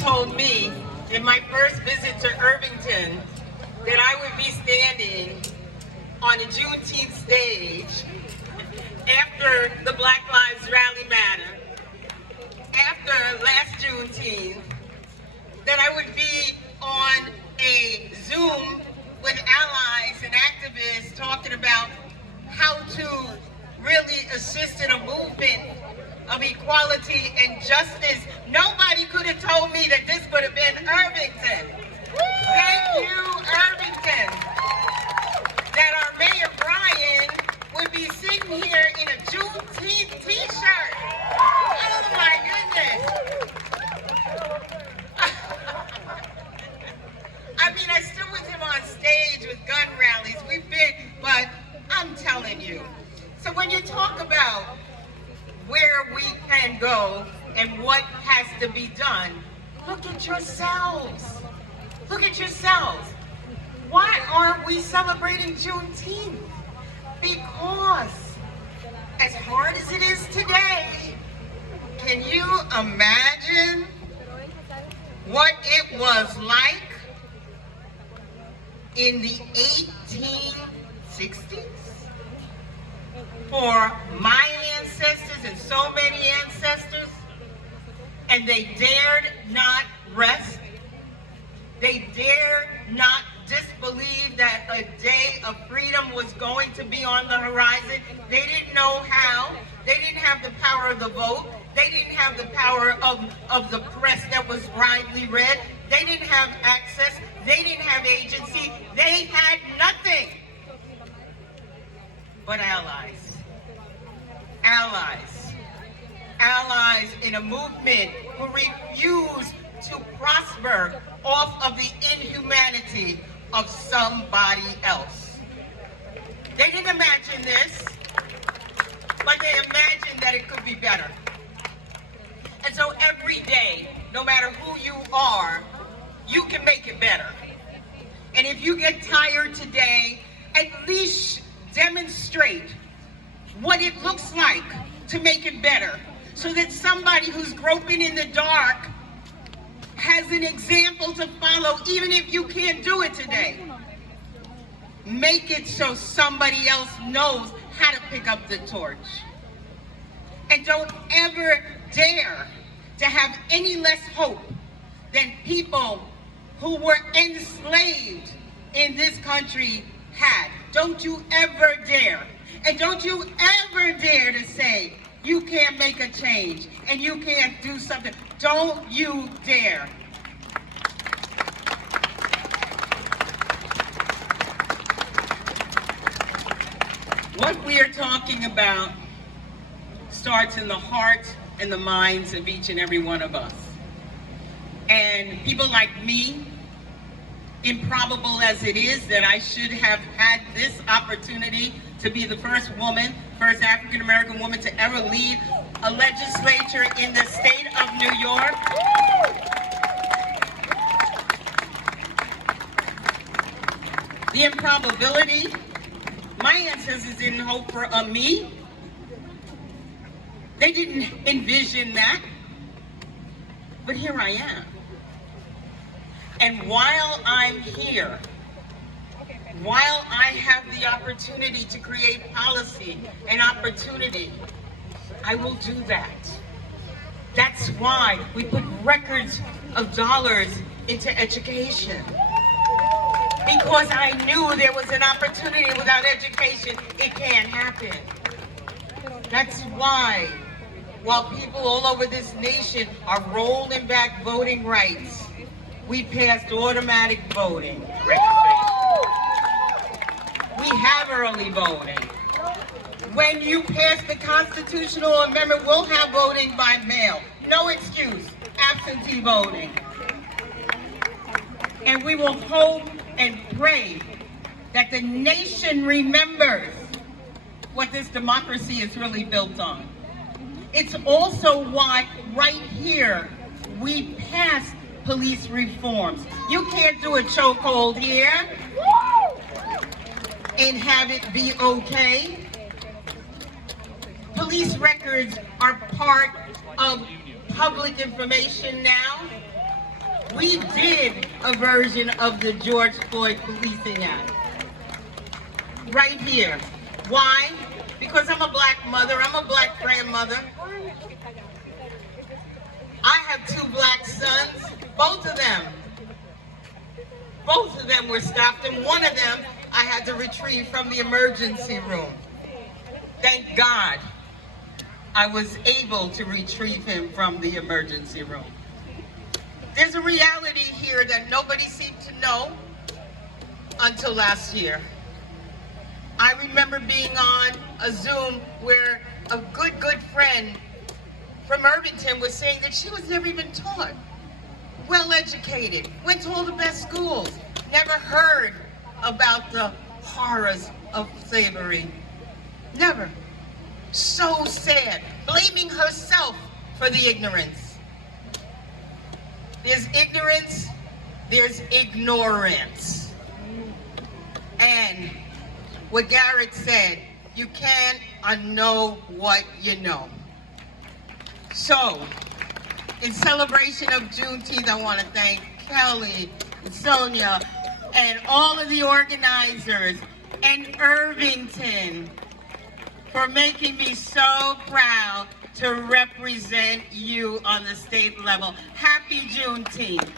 told me in my first visit to Irvington that I would be standing on a Juneteenth stage after the Black Lives Rally Matter, after last Juneteenth, that I would be on a Zoom with allies and activists talking about how to really assist in a movement of equality and justice. Nobody could have told me that this would have been Irvington. Thank you, Irvington. That our Mayor Brian would be sitting here in a Juneteenth t-shirt. Oh my goodness. I mean, I stood with him on stage with gun rallies. We've been, but I'm telling you. So when you talk about where we can go and what has to be done, look at yourselves. Look at yourselves. Why aren't we celebrating Juneteenth? Because as hard as it is today, can you imagine what it was like in the 1860s? For my ancestors and so many ancestors, and they dared not rest. They dared not disbelieve that a day of freedom was going to be on the horizon. They didn't know how. They didn't have the power of the vote. They didn't have the power of the press that was widely read. They didn't have access. They didn't have agency. They had nothing but allies. Allies. Allies in a movement who refuse to prosper off of the inhumanity of somebody else. They didn't imagine this, but they imagined that it could be better. And so every day, no matter who you are, you can make it better. And if you get tired today, at least demonstrate what it looks like to make it better, so that somebody who's groping in the dark has an example to follow, even if you can't do it today. Make it so somebody else knows how to pick up the torch. And don't ever dare to have any less hope than people who were enslaved in this country had. Don't you ever dare. And don't you ever dare to say you can't make a change and you can't do something. Don't you dare. What we are talking about starts in the heart and the minds of each and every one of us. And people like me, improbable as it is that I should have had this opportunity to be the first woman, first African-American woman to ever lead a legislature in the state of New York. The improbability, my ancestors didn't hope for a me. They didn't envision that. But here I am. And while I'm here, while I have the opportunity to create policy and opportunity, I will do that. That's why we put records of dollars into education. Because I knew there was an opportunity. Without education, it can't happen. That's why, while people all over this nation are rolling back voting rights, we passed automatic voting. We have early voting. When you pass the constitutional amendment, we'll have voting by mail. No excuse, absentee voting. And we will hope and pray that the nation remembers what this democracy is really built on. It's also why right here we passed police reforms. You can't do a chokehold here and have it be okay. Police records are part of public information now. we did a version of the George Floyd Policing Act. Right here. Why? Because I'm a black mother, I'm a black grandmother. I have 2 black sons, both of them were stopped, and one of them I had to retrieve from the emergency room. Thank God I was able to retrieve him from the emergency room. There's a reality here that nobody seemed to know until last year. I remember being on a Zoom where a good friend from Irvington was saying that she was never even taught, well-educated, went to all the best schools, never heard about the horrors of slavery. Never. So sad, blaming herself for the ignorance. There's ignorance, there's ignorance. And what Garrett said, you can't unknow what you know. So, in celebration of Juneteenth, I want to thank Kelly and Sonia and all of the organizers and Irvington for making me so proud to represent you on the state level. Happy Juneteenth.